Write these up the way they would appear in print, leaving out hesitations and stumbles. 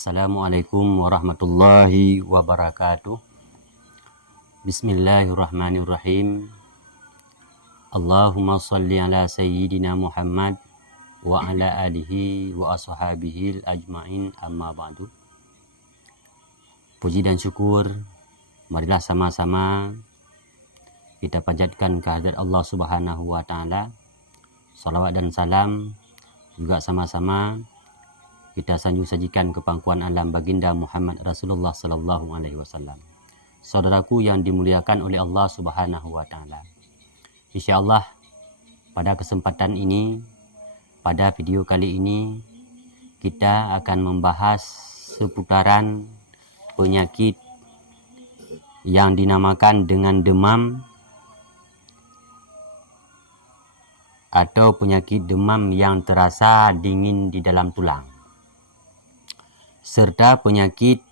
Assalamualaikum warahmatullahi wabarakatuh. Bismillahirrahmanirrahim. Allahumma salli ala sayyidina Muhammad wa ala alihi wa ashabihi ajma'in, amma ba'du. Puji dan syukur marilah sama-sama kita panjatkan kehadirat Allah Subhanahu wa taala. Salawat dan salam juga sama-sama kita sajikan ke pangkuan alam baginda Muhammad Rasulullah sallallahu alaihi wasallam. Saudaraku yang dimuliakan oleh Allah Subhanahu wa taala. Insyaallah pada kesempatan ini, pada video kali ini kita akan membahas seputaran penyakit yang dinamakan dengan demam atau penyakit demam yang terasa dingin di dalam tulang, serta penyakit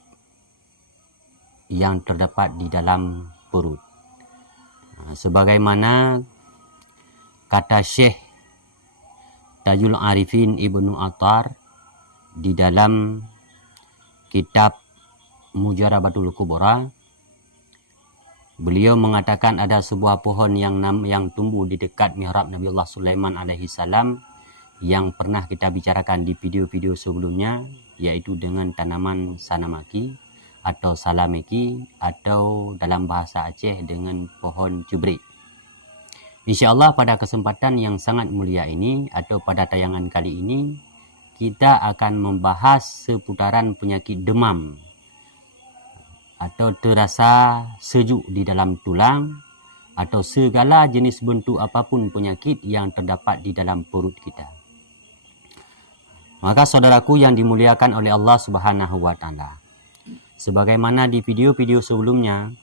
yang terdapat di dalam perut. Sebagaimana kata Syekh Tajul Arifin Ibnu Attar di dalam kitab Mujarabatul Kubra, beliau mengatakan ada sebuah pohon yang tumbuh di dekat mihrab Nabiullah Sulaiman alaihi salam yang pernah kita bicarakan di video-video sebelumnya, yaitu dengan tanaman sanamaki atau salameki, atau dalam bahasa Aceh dengan pohon cubrik. InsyaAllah pada kesempatan yang sangat mulia ini atau pada tayangan kali ini kita akan membahas seputaran penyakit demam atau terasa sejuk di dalam tulang atau segala jenis bentuk apapun penyakit yang terdapat di dalam perut kita. Maka saudaraku yang dimuliakan oleh Allah Subhanahu wa taala, sebagaimana di video-video sebelumnya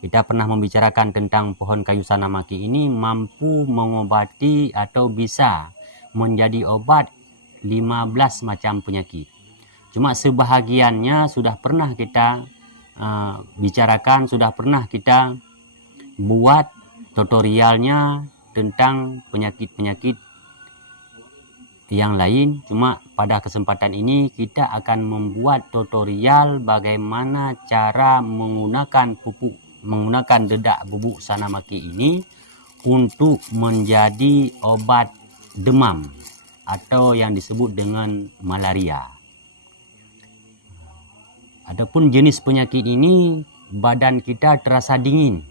kita pernah membicarakan tentang pohon kayu sanamaki ini mampu mengobati atau bisa menjadi obat 15 macam penyakit. Cuma sebahagiannya sudah pernah kita bicarakan, sudah pernah kita buat tutorialnya tentang penyakit-penyakit yang lain. Cuma pada kesempatan ini kita akan membuat tutorial bagaimana cara menggunakan dedak bubuk sanamaki ini untuk menjadi obat demam atau yang disebut dengan malaria. Adapun jenis penyakit ini, badan kita terasa dingin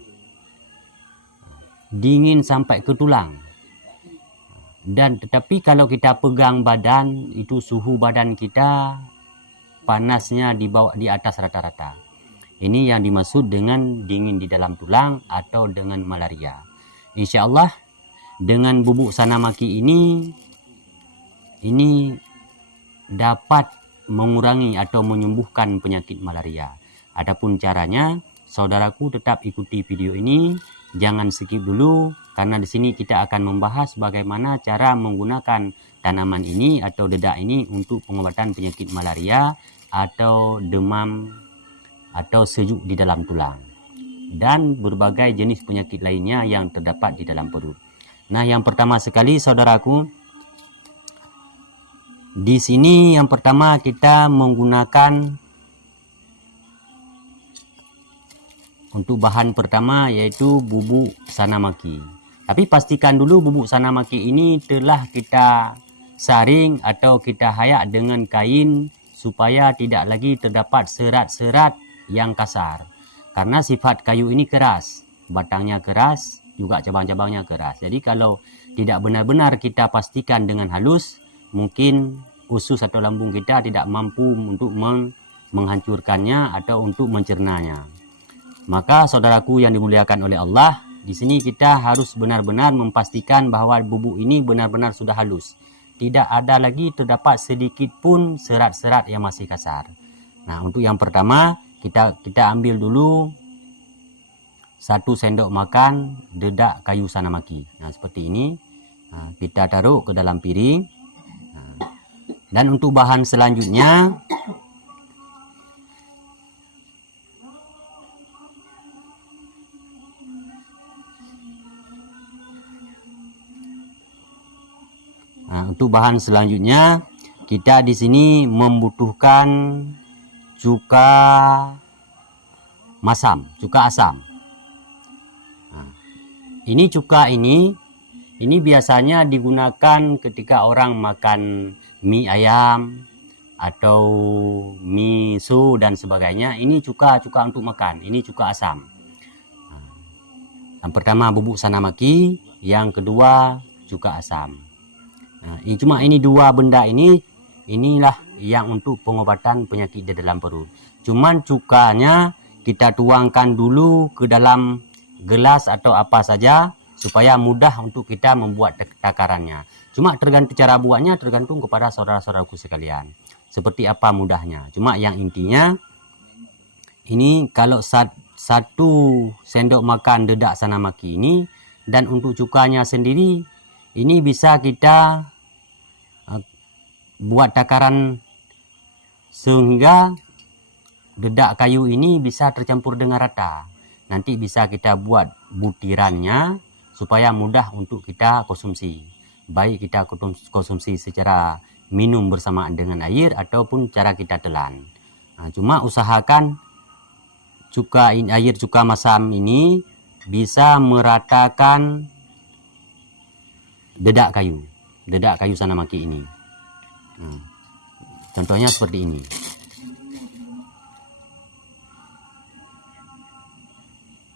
sampai ke tulang. Dan tetapi kalau kita pegang badan, itu suhu badan kita panasnya di atas rata-rata. Ini yang dimaksud dengan dingin di dalam tulang atau dengan malaria. InsyaAllah dengan bubuk sanamaki ini dapat mengurangi atau menyembuhkan penyakit malaria. Adapun caranya, saudaraku tetap ikuti video ini, jangan skip dulu, karena di sini kita akan membahas bagaimana cara menggunakan tanaman ini atau dedak ini untuk pengobatan penyakit malaria atau demam atau sejuk di dalam tulang dan berbagai jenis penyakit lainnya yang terdapat di dalam perut. Nah, yang pertama sekali saudaraku, di sini yang pertama kita menggunakan untuk bahan pertama yaitu bubuk sanamaki. Tapi pastikan dulu bubuk sanamaki ini telah kita saring atau kita hayak dengan kain supaya tidak lagi terdapat serat-serat yang kasar. Karena sifat kayu ini keras, batangnya keras, juga cabang-cabangnya keras. Jadi kalau tidak benar-benar kita pastikan dengan halus, mungkin usus atau lambung kita tidak mampu untuk menghancurkannya atau untuk mencernanya. Maka saudaraku yang dimuliakan oleh Allah, di sini kita harus benar-benar memastikan bahwa bubuk ini benar-benar sudah halus. Tidak ada lagi terdapat sedikit pun serat-serat yang masih kasar. Nah, untuk yang pertama kita ambil dulu 1 sendok makan dedak kayu sanamaki. Nah, seperti ini. Nah, kita taruh ke dalam piring. Nah, dan untuk bahan selanjutnya kita di sini membutuhkan cuka masam, cuka asam. Nah, ini cuka ini biasanya digunakan ketika orang makan mie ayam atau miso dan sebagainya. Ini cuka untuk makan, ini cuka asam. Yang pertama bubuk sanamaki, yang kedua cuka asam. Nah, cuma ini dua benda inilah yang untuk pengobatan penyakit di dalam perut. Cuman cukanya kita tuangkan dulu ke dalam gelas atau apa saja supaya mudah untuk kita membuat takarannya. Cuma tergantung cara buatnya, tergantung kepada saudara-saudaraku sekalian. Seperti apa mudahnya. Cuma yang intinya, ini kalau satu sendok makan dedak sanamaki ini, dan untuk cukanya sendiri, ini bisa kita buat takaran sehingga dedak kayu ini bisa tercampur dengan rata. Nanti bisa kita buat butirannya supaya mudah untuk kita konsumsi. Baik kita konsumsi secara minum bersamaan dengan air ataupun cara kita telan. Nah, cuma usahakan air cuka masam ini bisa meratakan dedak kayu sanamaki ini. Nah, contohnya seperti ini.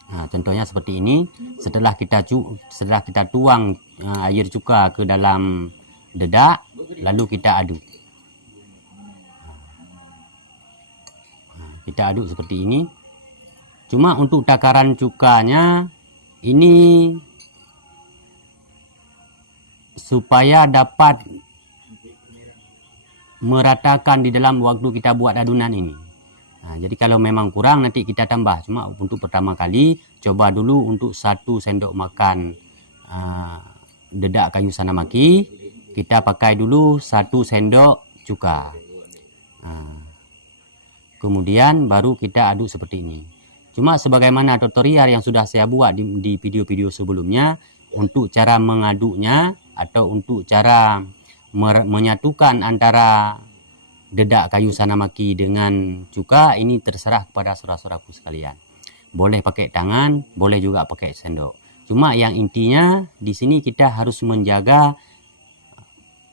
Nah, contohnya seperti ini. Setelah kita tuang air cuka ke dalam dedak, lalu kita aduk. Nah, kita aduk seperti ini. Cuma untuk takaran cukanya ini supaya dapat meratakan di dalam waktu kita buat adunan ini. Nah, jadi kalau memang kurang nanti kita tambah. Cuma untuk pertama kali coba dulu untuk 1 sendok makan dedak kayu sanamaki, kita pakai dulu 1 sendok cuka. Kemudian baru kita aduk seperti ini. Cuma sebagaimana tutorial yang sudah saya buat di video-video sebelumnya, untuk cara mengaduknya atau untuk cara menyatukan antara dedak kayu sanamaki dengan cuka, ini terserah kepada saudara-saudaraku sekalian. Boleh pakai tangan, boleh juga pakai sendok. Cuma yang intinya di sini kita harus menjaga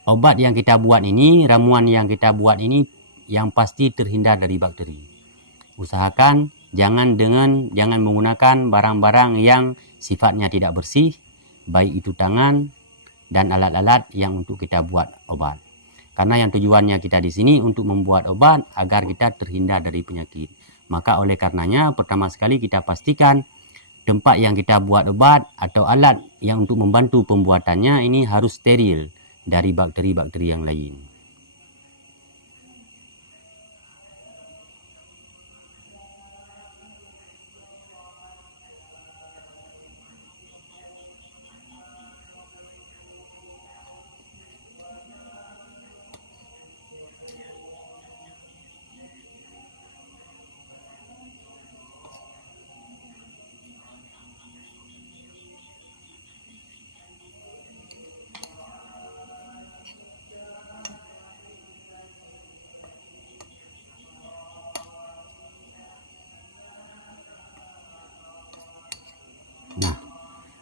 obat yang kita buat ini, ramuan yang kita buat ini yang pasti terhindar dari bakteri. Usahakan jangan menggunakan barang-barang yang sifatnya tidak bersih, baik itu tangan dan alat-alat yang untuk kita buat obat. Karena yang tujuannya kita di sini untuk membuat obat agar kita terhindar dari penyakit. Maka oleh karenanya pertama sekali kita pastikan tempat yang kita buat obat atau alat yang untuk membantu pembuatannya ini harus steril dari bakteri-bakteri yang lain.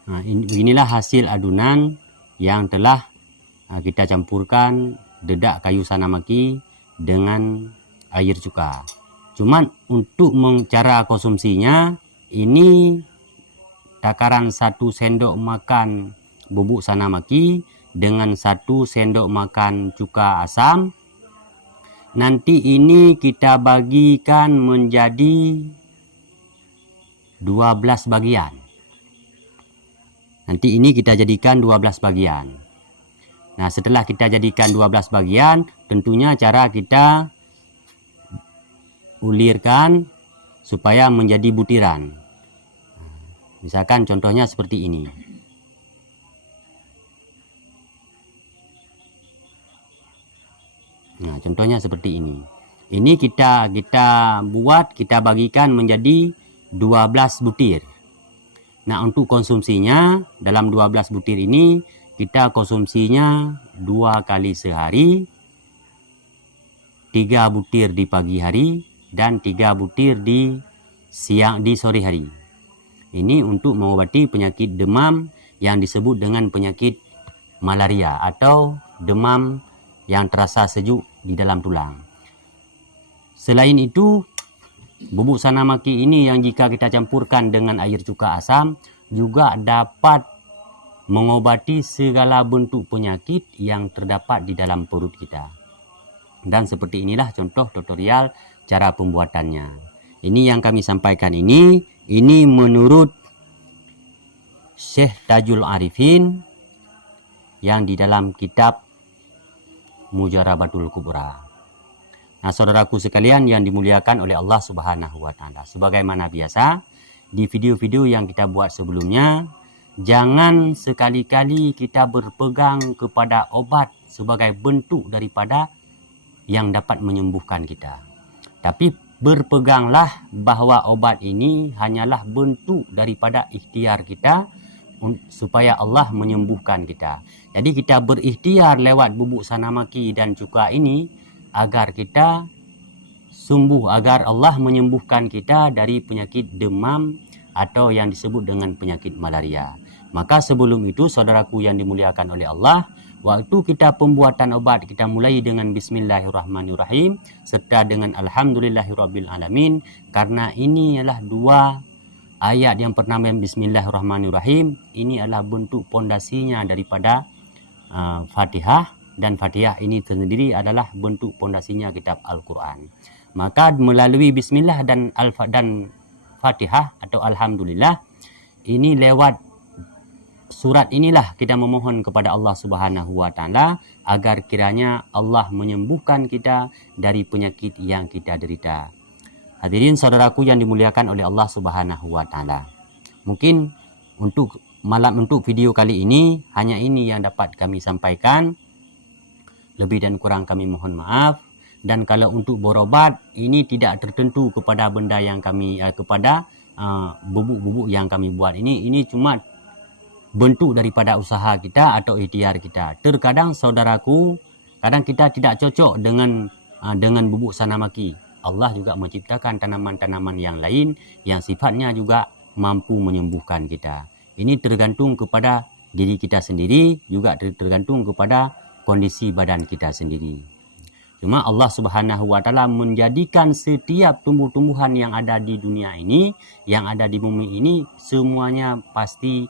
Nah, inilah hasil adunan yang telah kita campurkan dedak kayu sanamaki dengan air cuka. Cuman untuk cara konsumsinya, ini takaran 1 sendok makan bubuk sanamaki dengan 1 sendok makan cuka asam. Nanti ini kita bagikan menjadi 12 bagian. Nanti ini kita jadikan 12 bagian. Nah, setelah kita jadikan 12 bagian, tentunya cara kita ulirkan supaya menjadi butiran. Misalkan contohnya seperti ini. Nah, contohnya seperti ini. Ini kita bagikan menjadi 12 butir. Nah, untuk konsumsinya dalam 12 butir ini kita konsumsinya 2 kali sehari, 3 butir di pagi hari dan 3 butir di sore hari. Ini untuk mengobati penyakit demam yang disebut dengan penyakit malaria atau demam yang terasa sejuk di dalam tulang. Selain itu, bubuk sanamaki ini yang jika kita campurkan dengan air cuka asam juga dapat mengobati segala bentuk penyakit yang terdapat di dalam perut kita. Dan seperti inilah contoh tutorial cara pembuatannya. Ini yang kami sampaikan ini menurut Syekh Tajul Arifin yang di dalam kitab Mujarabatul Kubra. Nah, saudaraku sekalian yang dimuliakan oleh Allah Subhanahu wa taala. Sebagaimana biasa di video-video yang kita buat sebelumnya, jangan sekali-kali kita berpegang kepada obat sebagai bentuk daripada yang dapat menyembuhkan kita. Tapi berpeganglah bahwa obat ini hanyalah bentuk daripada ikhtiar kita supaya Allah menyembuhkan kita. Jadi kita berikhtiar lewat bubuk sanamaki dan cuka ini agar kita sembuh, agar Allah menyembuhkan kita dari penyakit demam atau yang disebut dengan penyakit malaria. Maka sebelum itu, saudaraku yang dimuliakan oleh Allah, waktu kita pembuatan obat, kita mulai dengan Bismillahirrahmanirrahim serta dengan Alhamdulillahirrabbilalamin, karena ini adalah 2 ayat yang pertama yang Bismillahirrahmanirrahim. Ini adalah bentuk pondasinya daripada Fatihah, dan Fatihah ini sendiri adalah bentuk pondasinya kitab Al-Quran. Maka melalui Bismillah dan Fatihah atau Alhamdulillah, ini lewat surat inilah kita memohon kepada Allah Subhanahu wa taala agar kiranya Allah menyembuhkan kita dari penyakit yang kita derita. Hadirin saudaraku yang dimuliakan oleh Allah Subhanahu wa taala. Mungkin untuk video kali ini hanya ini yang dapat kami sampaikan. Lebih dan kurang kami mohon maaf. Dan kalau untuk berobat, ini tidak tertentu kepada benda yang kami kepada bubuk-bubuk yang kami buat ini cuma bentuk daripada usaha kita atau ikhtiar kita. Terkadang saudaraku, kadang kita tidak cocok dengan bubuk sanamaki. Allah juga menciptakan tanaman-tanaman yang lain yang sifatnya juga mampu menyembuhkan kita. Ini tergantung kepada diri kita sendiri, juga tergantung kepada kondisi badan kita sendiri. Cuma Allah Subhanahu wa taala menjadikan setiap tumbuh-tumbuhan yang ada di dunia ini, yang ada di bumi ini, semuanya pasti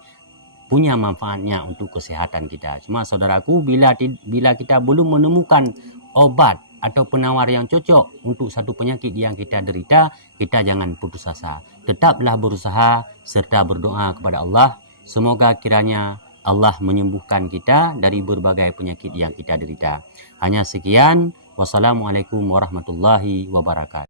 punya manfaatnya untuk kesehatan kita. Cuma saudaraku, bila kita belum menemukan obat atau penawar yang cocok untuk satu penyakit yang kita derita, kita jangan putus asa. Tetaplah berusaha serta berdoa kepada Allah. Semoga kiranya Allah menyembuhkan kita dari berbagai penyakit yang kita derita. Hanya sekian. Wassalamualaikum warahmatullahi wabarakatuh.